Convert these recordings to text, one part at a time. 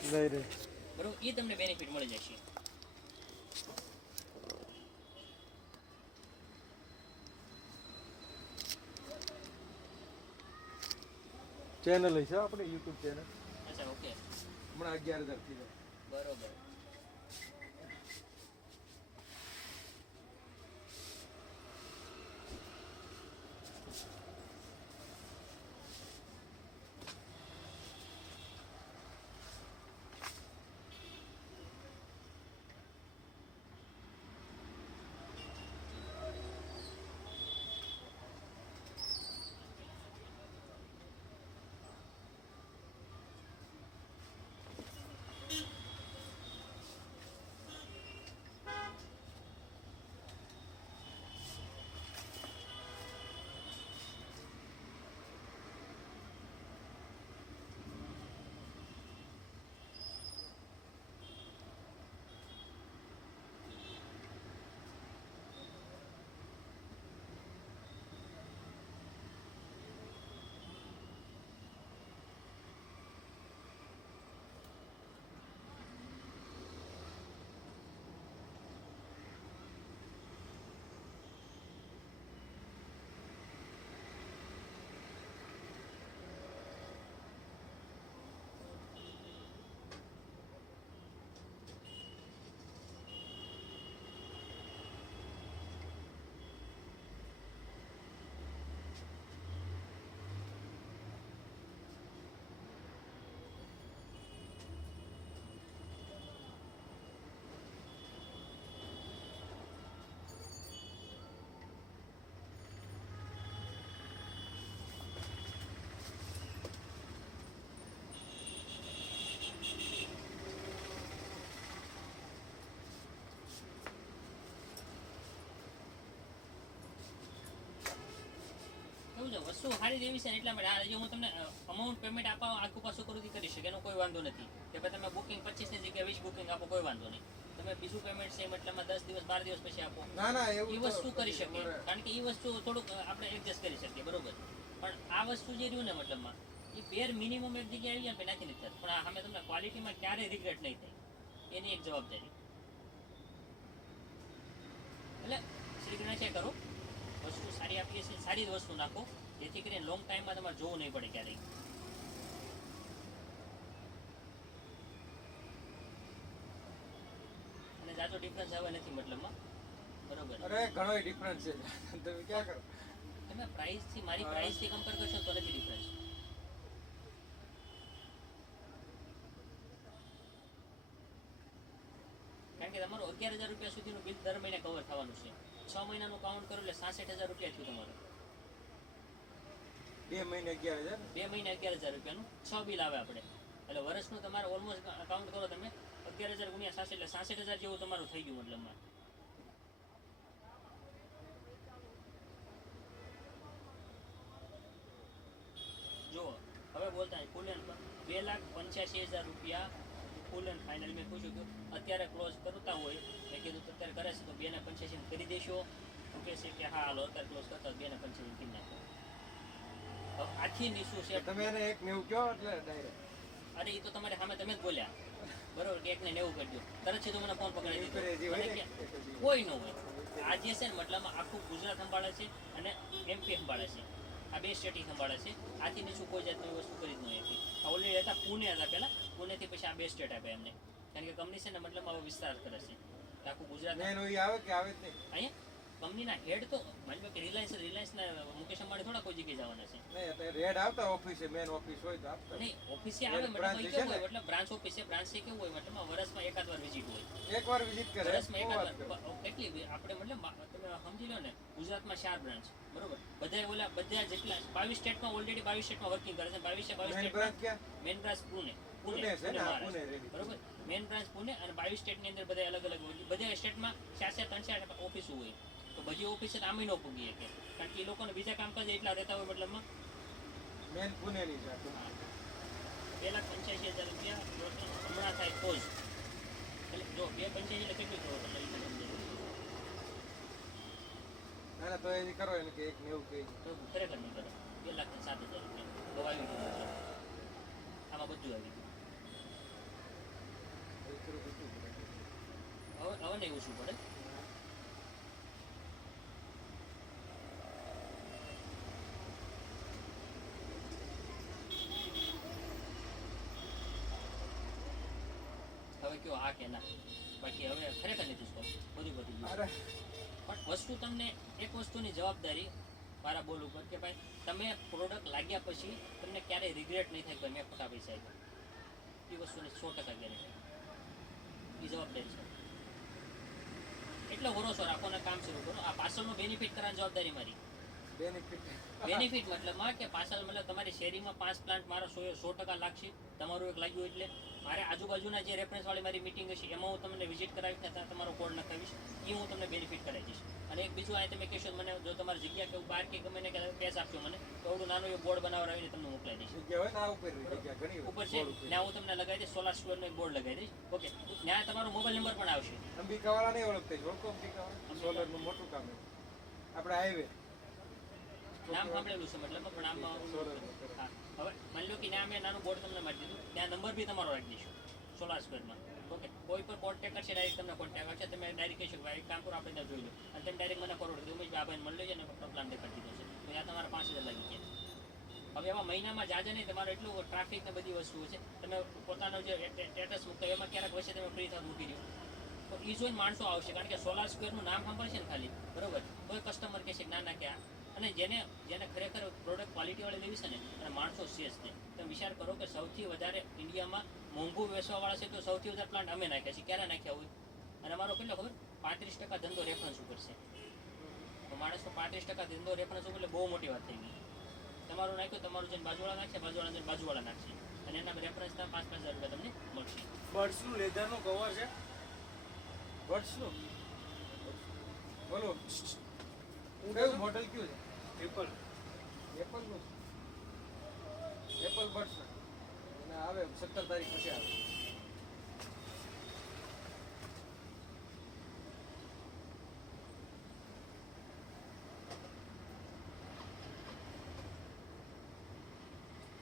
તમને નહીં રે. બરોબર, એ તમને બેનિફિટ મળી જશે. ચેનલ છે આપણે યુટ્યુબ ચેનલ. અચ્છા, ઓકે, હમણાં 11,000 થઈ જાય. બરોબર. એવું છે, વસ્તુ સારી જેવી છે ને એટલા માટે આ જે હું તમને અમાઉન્ટ પેમેન્ટ આપવા આખું પાછું કરું કરી શકે એનો કોઈ વાંધો નથી. કે ભાઈ તમે બુકિંગ 25 ની જગ્યાએ 20 બુકિંગ આપો, કોઈ વાંધો નહીં. તમે બીજું પેમેન્ટ છે મતલબમાં 10 દિવસ 12 દિવસ પછી આપો, ના ના એવું એ વસ્તુ કરી શકીએ. કારણ કે એ વસ્તુ થોડુંક આપણે એડજસ્ટ કરી શકીએ, બરોબર. પણ આ વસ્તુ જે રહ્યું ને મતલબમાં એ બેર મિનિમમ એક જગ્યાએ આવી જાય ને નાખી નથી થતું. પણ આ અમે તમને ક્વોલિટીમાં ક્યારેય રિગ્રેટ નહીં થાય, એની એક જવાબદારી. એટલે શ્રી ગણેશ કરો, વસ્તુ સારી આપીએ છીએ, સારી વસ્તુ નાખો, જેથી કરીને લોંગ ટાઈમમાં તમારે જોવું નહીં પડે ક્યારેય. અને જાજો ડિફરન્સ હવે નથી મતલબમાં, બરોબર. અરે ઘણો ડિફરન્સ છે. તમે ક્યાં કરો? તમે પ્રાઇસથી મારી પ્રાઇસથી કમ્પેર કરશો તો નથી ડિફરન્સ. કારણ કે તમારું 11,000 રૂપિયા સુધીનું બિલ દર મહિને કવર થવાનું છે. 6 મહિનાનું કાઉન્ટ કરો એટલે 66,000 રૂપિયા થયું તમારું. 2 મહિને 11,000. 2 મહિને 11,000 રૂપિયાનું 6 બિલ આવે આપણે. એટલે વર્ષનું તમારે ઓલમોસ્ટ કાઉન્ટ કરો તમે 11,000 ગુણ્યા 66 એટલે 66,000 જેવું તમારું થઈ ગયું મતલબમાં. જુઓ હવે બોલતા ફૂલ એન્ડ 2,85,000 રૂપિયા ફૂલ એન્ડ ફાઇનલ. મેં પૂછ્યું કે અત્યારે ક્લોઝ કરતા હોય, મેં કીધું અત્યારે કરે છે તો 2,85 કરી દેશો. શું કહે છે કે હા હાલો અત્યારે ક્લોઝ કરતા 2,85 કરી નાખો. આખી નીસું છે તમે એને 1,90 કહો એટલે ડાયરેક્ટ. અરે એ તો તમારે સામે તમે જ બોલ્યા, બરોબર, કે 1,90 કરજો. તરત છે તો મને ફોન પકડી દીધો. કોઈ ન હોય. આ જે છે ને મતલબમાં આખું ગુજરાત સંભાળે છે અને MP સંભાળે છે. આ બે સ્ટેટ સંભાળે છે. આથી નીચું કોઈ જાતની વસ્તુ કરી જ નહીં હતી. આ ઓલરેડી હતા પુણે હતા પહેલા, પુણેથી પછી આ બે સ્ટેટ આપ્યા એમને. કારણ કે કંપની છે ને મતલબમાં વિસ્તાર કરે છે આખું ગુજરાત. આવે કે આવે જ નહીં અહીંયા કંપનીના હેડ તો માની કે રિલાયન્સના મુકેશ અંબાણી થોડા કોઈ જગ્યાએ જવાના છે. નહીં રેડ આવતા ઓફિસે, મેન ઓફિસ હોય તો આપતા નહીં. ઓફિસે આવે મતલબ કેવું હોય, મતલબ બ્રાન્ચ ઓફિસે કેવું હોય મતલબ વર્ષમાં એકાદ વાર વિઝિટ હોય. એકવાર વિઝિટ કરે વર્ષમાં એકાદ વાર. કેટલી આપણે મતલબ તમે સમજી લો ને, ગુજરાતમાં 4 બ્રાન્ચ, બરોબર. બધા જેટલા 22 સ્ટેટમાં ઓલરેડી 22 સ્ટેટમાં વર્કિંગ કરે છે. 22 સ્ટેટમાં મેન બ્રાન્ચ પુણે છે ને, બરોબર. મેન બ્રાન્ચ પુણે અને 22 સ્ટેટની અંદર બધા અલગ અલગ બધા સ્ટેટમાં 4-3 ઓફિસો હોય. તો બધી ઓફિસે આમ ન પૂગીએ કે, કારણ કે એ લોકોને બીજા કામકાજ એટલા રહેતા હોય મતલબમાં. મેન પુણેની છે. 2,85,000 રૂપિયા હમણાં થાય તો જ. એટલે જો 2,85 એટલે કેટલું કરો તમે ના ના તો એ કરો એને કે 1,90 કહી ખરેખર નહીં કરો. 2,07,000 રૂપિયા તો આવી ગયું. આમાં બધું આવી ગયું. માટે ઓછું પડે. હવે કયો હા કે ના, બાકી હવે ખરેખર નથી સ્કોપ, બધું ગયું. અરે પણ વસ્તુ તમને એક વસ્તુની જવાબદારી મારા બોલ ઉપર કે ભાઈ તમે પ્રોડક્ટ લાગ્યા પછી તમને ક્યારેય રિગ્રેટ નહીં થાય કે મેં ખોટા પૈસા આપ્યા. એ વસ્તુની 100% ગેરંટી, એ જવાબદારી છે. એટલે ભરોસો રાખો અને કામ શરૂ કરો. આ પાર્સલનો બેનિફિટ કરવાની જવાબદારી મારી. બેનિફિટ બેનિફિટ મતલબમાં કે પાર્સલ મતલબ તમારી શેરીમાં 5 પ્લાન્ટ મારો 100% લાગશે, તમારું એક લાગ્યું એટલે મારે આજુબાજુના જે રેફરન્સ વાળી મારી મીટિંગ હશે એમાં હું તમને વિઝિટ કરાવીશ ને ત્યાં તમારો કોડ નખાવીશ, એ હું તમને બેનિફિટ કરાવી દઈશ. અને એક બીજું આ તમે કહેશો મને જો તમારી જગ્યા કે બહાર કે ગમે ને કે પેસ આપશો મને તો એવડું નાનું એ બોર્ડ બનાવડાવીને તમને મોકલાવી દઈશ. જગ્યા હોય ને આ ઉપર જગ્યા ઘણી હોય. ઉપર છે ત્યાં હું તમને લગાવી દઈશ, સોલાર સ્ટોરનો એક બોર્ડ લગાવી દઈશ. ઓકે, ત્યાં તમારો મોબાઈલ નંબર પણ આવશે. અંબિકાવાળા નહીં ઓળખતા છે, ઓળખો અંબિકાવાળા સોલરનું મોટું કામ છે આપણે હાઈવે નામ સાંભળેલું છે મતલબ, પણ આમ હા. હવે માની લો કે ત્યાં મેં નાનું બોર્ડ તમને મારી દીધું, ત્યાં નંબર બી તમારો રાખી દઈશું સોલાર સ્ક્વેરમાં. ઓકે, કોઈ પણ કોન્ટેક્ટ કરશે ડાયરેક્ટ તમને કોન્ટેક્ટ કરશે, તમે ડાયરેક્ટ કહેશો કે ભાઈ કામ કરો આપણે ત્યાં જોઈ લો, અને તમે ડાયરેક્ટ મને ફોરવર્ડ કરી દો, ઉમેશ આ ભાઈ મળી લેજો ને પ્લાન દેખાડી દીધો છે, તો ત્યાં તમારા 5000 લાગી ગયા. હવે એમાં મહિનામાં જાજે નહીં, તમારે એટલું ટ્રાફિક ને બધી વસ્તુઓ છે, તમે પોતાનો જે સ્ટેટસ મૂકો એમાં ક્યારેક વચ્ચે તમે ફ્રી થવા મૂકી દો તો એ જોઈને માણસો આવશે. કારણ કે સોલાર સ્ક્વેરનું નામ સાંભળશે ને ખાલી, બરોબર, કોઈ કસ્ટમર કહેશે કે ના ના કે આ, અને જેને ખરેખર પ્રોડક્ટ ક્વોલિટીવાળી લેવી છે ને અને માણસો શેષ છે. તમે વિચાર કરો કે સૌથી વધારે ઇન્ડિયામાં મોંઘું વેચવાવાળા છે તો સૌથી વધારે પ્લાન્ટ અમે નાખ્યા છે. ક્યારે નાખ્યા હોય? અને અમારો કેટલો ખબર? 35% ધંધો રેફરન્સ ઉપર છે. તો માણસનો 35% ધંધો રેફરન્સ ઉપર એટલે બહુ મોટી વાત થઈ ગઈ. તમારું નાખ્યું, તમારું જઈને બાજુવાળા નાખશે, બાજુવાળા જઈને બાજુવાળા નાખશે, અને એના રેફરન્સના 5,000 રૂપિયા તમને મળશે. બર્ડ્સનું લેધરનું કવર છે. બર્ડ્સનું બોલો કયું મોડલ કયું છે? ટ્રિપલ એપલનું એપલ બર્ડ્સ અને આવે 17 તારીખ પછી આવે.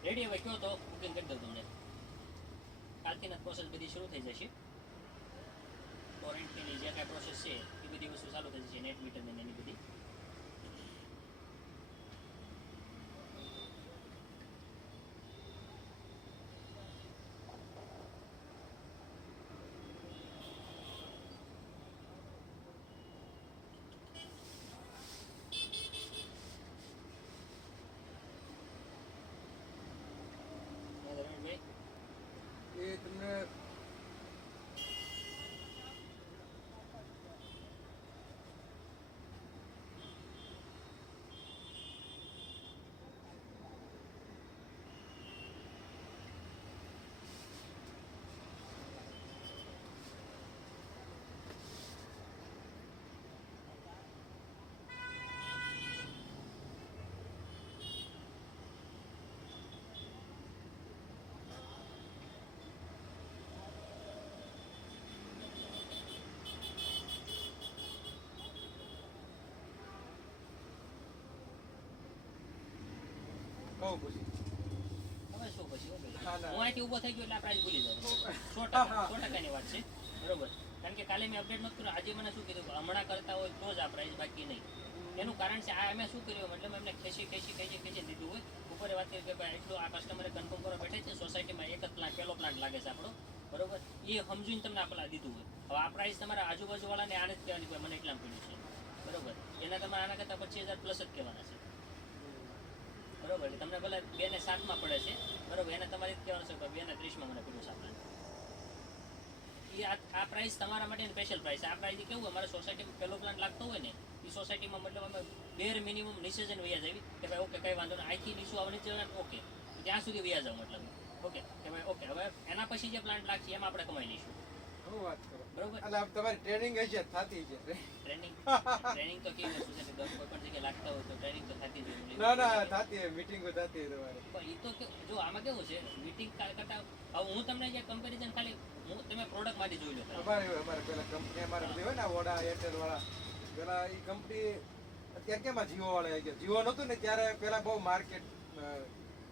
રેડી, હવે કયો તો બુકિંગ કરી દઉં તમને. કાલથી પ્રોસેસ બધી શરૂ થઈ જશે. વોરંટીની જે કાંઈ પ્રોસેસ છે એ બધી વસ્તુ ચાલુ થઈ જશે, નેટ મીટરની એની બધી. રવિશભાઈ, એ તમને કહું પછી હવે શું પછી હો ભાઈ? હા, ના. હું અહીંથી ઊભો થઈ ગયો એટલે આ પ્રાઇસ ભૂલી જાવ. 100%ની વાત છે, બરોબર. કારણ કે કાલે મેં અપડેટ નહોતું કર્યું, આજે મને શું કીધું કે હમણાં કરતા હોય તો જ આ પ્રાઇસ, બાકી નહીં. એનું કારણ છે આ અમે શું કર્યું, મતલબ એમને ખેંચી દીધું હોય. ઉપરે વાત કરી કે ભાઈ એટલું આ કસ્ટમરે કન્ફર્મ કરવા બેઠે છે સોસાયટીમાં એક જ પ્લાન્ટ, પહેલો પ્લાન્ટ લાગે છે આપણો, બરોબર, એ સમજીને તમને આપણા દીધું હોય. હવે આ પ્રાઇસ તમારા આજુબાજુવાળાને આને જ કહેવાની હોય, મને એટલામાં પડ્યું છે, બરોબર. એના તમારે આના કરતાં 25,000 પ્લસ જ કહેવાના છે, બરોબર. એટલે તમને ભલે 2 ને 7 પડે છે, બરોબર, એને તમારે જ કહેવાનું છે કે 2 ને 30 મને પડ્યું છે પ્લાન્ટ. એ આ પ્રાઇસ તમારા માટે સ્પેશિયલ પ્રાઇસ. આ પ્રાઇસ કેવું, અમારે સોસાયટીમાં પહેલો પ્લાન્ટ લાગતો હોય ને એ સોસાયટીમાં મતલબ અમે બેર મિનિમમ નીચે જઈને વ્યાજ આવી કે ભાઈ ઓકે કંઈ વાંધો નહીં, અહીંથી નીચું આવે નીચે ઓકે ત્યાં સુધી વ્યાજ આવ મતલબ ઓકે કે ભાઈ ઓકે. હવે એના પછી જે પ્લાન્ટ લાગશે એમાં આપણે કમાઈ લઈશું, શું વાત કરો બરોબર. એટલે આમ તમારી ટ્રેનિંગ હશે થતી છે ટ્રેનિંગ તો કેવી વસ્તુ છે કે કોઈ પણ જગ્યાએ લાગતા હોય તો ટ્રેનિંગ તો થતી જ હોય. ના ના થતી હોય મીટિંગો થતી હોય તમારે પણ એ તો જો આમાં કેવું છે મીટિંગ કરતા હવે હું તમને જે કમ્પેરિઝન ખાલી તમે પ્રોડક્ટ માટે જોઈ લો. અમારે પેલા કંપની અમારે બધી હોય ને વોડા એરટેલ વાળા પેલા એ કંપની અત્યારે કેમાં જીઓ વાળા આવી ગયા. જીઓ નહોતું ને ત્યારે પેલા બહુ માર્કેટ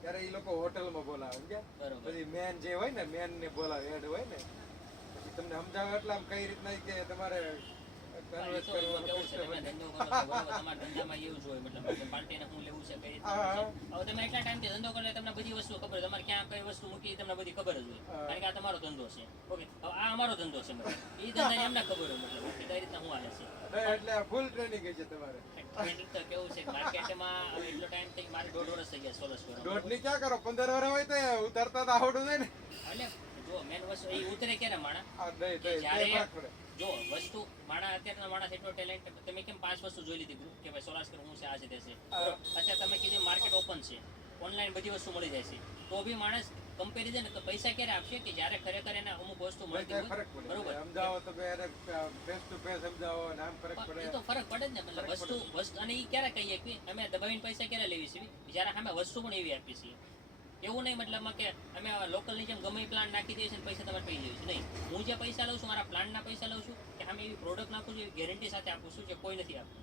ત્યારે એ લોકો હોટલમાં બોલાવે સમજ્યા. બરોબર. બધી મેન જે હોય ને મેન ને બોલાવે હેડ હોય ને પછી તમને સમજાવે એટલે આમ કઈ રીતના ઈ કે તમારે પણ convert એ તો કરવાનું, કેવું છે, customer તમે ધંધો કરો છો, બરોબર, તમારા ધંધામાં એવું જ હોય, મતલબ કે પાર્ટીને શું લેવું છે, કઈ રીતના લેવું છે. હવે તમે એટલા ટાઈમથી ધંધો કરો એટલે તમને બધી વસ્તુ ખબર હોય, તમારે ક્યાં કઈ વસ્તુ મૂકી એ તમને બધી ખબર જ હોય, કારણ કે આ તમારો ધંધો છે. ઓકે, હવે આ અમારો ધંધો છે, મતલબ એ ધંધાની એમને ખબર હોય, મતલબ કે કઈ રીતના શું હાલે છે. એટલે ફૂલ ટ્રેનિંગ છે તમારે. ટ્રેનિંગ તો કેવું છે, માર્કેટમાં હવે એટલો ટાઈમ થઈ, મારે 1.5 વર્ષ થઈ ગયા સોલસ કરો. દોઢની ક્યાં કરો 15 વર્ષ હોય તો ઉતરતા તો આવડું છે ને. એટલે જો મેન વસ્તુ એ ઉતરે ક્યારે માણા, આ દહીં દહીં જ્યારે બે ફરક પડે. જો વસ્તુ માણા અત્યારના માણસ એટલો ટેલેન્ટ, તમે કેમ 5 વસ્તુ જોઈ લીધી ગ્રુપ કે ભાઈ સોલાસ્કર હું છે, આ છે તે છે, અત્યારે તમે કીધું માર્કેટ ઓપન છે, ઓનલાઈન બધી વસ્તુ મળી જાય છે, તો બી માણસ કમ્પેરિઝન તો પૈસા ક્યારે આપશે કે જ્યારે ખરેખર એને અમુક વસ્તુ ભાઈ મળતી કાંઈ હોય, ફરક પડે. બરોબર. સમજાવો તો ભાઈ એને ફેસ ટુ ફેસ સમજાવો અને આમ ફરક પડે. એ તો ફરક પડે જ ને, મતલબ વસ્તુ અને એ ક્યારે કહીએ કે અમે દબાવીને પૈસા ક્યારે લેવી છે, જ્યારે અમે વસ્તુ પણ એવી આપીએ છીએ. એવું નહીં મતલબમાં કે અમે લોકલની જેમ ગમે પ્લાન નાખી દઈએ છીએ અને પૈસા તમારે પી લઈએ છીએ, નહીં. હું જે પૈસા લઉં છું, મારા પ્લાનના પૈસા લઉં છું, કે અમે એવી પ્રોડક્ટ નાખું છું, એવી ગેરંટી સાથે આપું છું જે કોઈ નથી આપતું,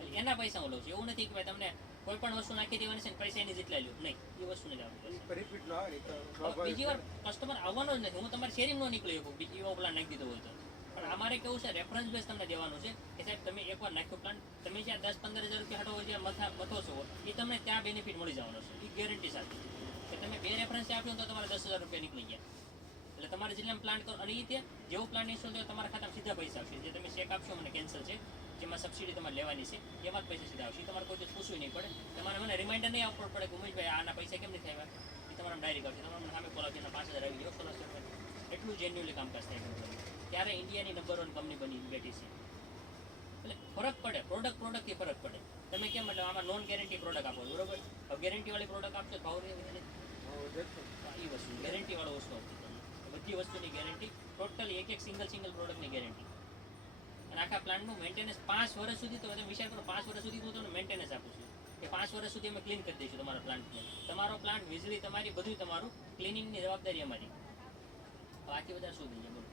એટલે એના પૈસા હું લઉં છું. એવું નથી કે ભાઈ તમને કોઈ પણ વસ્તુ નાખી દેવાની છે ને પૈસા એની જેટલા લ્યો, નહીં, એ વસ્તુ નથી આપતું. રિપીટ ન આવે ને તો હવે સ્વાભાવિક બીજી વાર કસ્ટમર આવવાનો જ નથી, હું તમારી શેરિંગ નો નીકળી શકું બીજી એવો પ્લાન નાખી દીધો હોય તો. પણ અમારે કેવું છે, રેફરન્સ બેઝ તમને દેવાનું છે કે સાહેબ તમે એકવાર નાખ્યો પ્લાન, તમે જ્યાં 10-15 હજાર રૂપિયા હટો જ્યાં મથો છો, એ તમને ત્યાં બેનિફિટ મળી જવાનો છે, એ ગેરંટી સાથે. કે તમે 2 રેફરન્સ આપ્યો તો તમારે 10,000 રૂપિયા નીકળી ગયા. એટલે તમારે જિલ્લામાં પ્લાન કરો અને એ ત્યાં જેવો પ્લાન ઇન્સ્ટોલ થયો તમારા ખાતામાં સીધા પૈસા આવશે. જે તમે ચેક આપશો મને કેન્સલ છે, જેમાં સબસિડી તમારે લેવાની છે, એમાં જ પૈસા સીધા આવશે. એ તમારે કોઈ દિવસ પૂછવું નહીં પડે, તમારે મને રિમાઇન્ડર નહીં આપવું પડે કે ઉમેશભાઈ આના પૈસા કેમ નથી આવ્યા, એ તમારા ડાયરેક્ટ આવશે. તમારે મને સામે કોલ આવશે, 5,000 આવી ગયો, સરસ. એટલું જેન્યુઅલી કામકાજ થાય છે. ત્યારે ઇન્ડિયાની નંબર 1 કંપની બની બેઠી છે. એટલે ફરક પડે, પ્રોડક્ટથી ફરક પડે. તમે કેમ એટલે આમાં નોન ગેરંટી પ્રોડક્ટ આપો, બરોબર. હવે ગેરંટીવાળી પ્રોડક્ટ આપશો ભાવ રહે નહીં. એ વસ્તુ ગેરંટીવાળો વસ્તુ આપતી તમને, બધી વસ્તુની ગેરંટી, ટોટલી એક સિંગલ પ્રોડક્ટની ગેરંટી. અને આખા પ્લાન્ટનું મેન્ટેનન્સ 5 વર્ષ સુધી, તો તમે વિચાર કરો 5 વર્ષ સુધી હું તમને મેન્ટેનન્સ આપું છું કે 5 વર્ષ સુધી અમે ક્લીન કરી દઈશું તમારા પ્લાન્ટને. તમારો પ્લાન્ટ વીજળી તમારી, બધું તમારું, ક્લિનિંગની જવાબદારી અમારી. બાકી બધા શું થઈ જાય બોલો.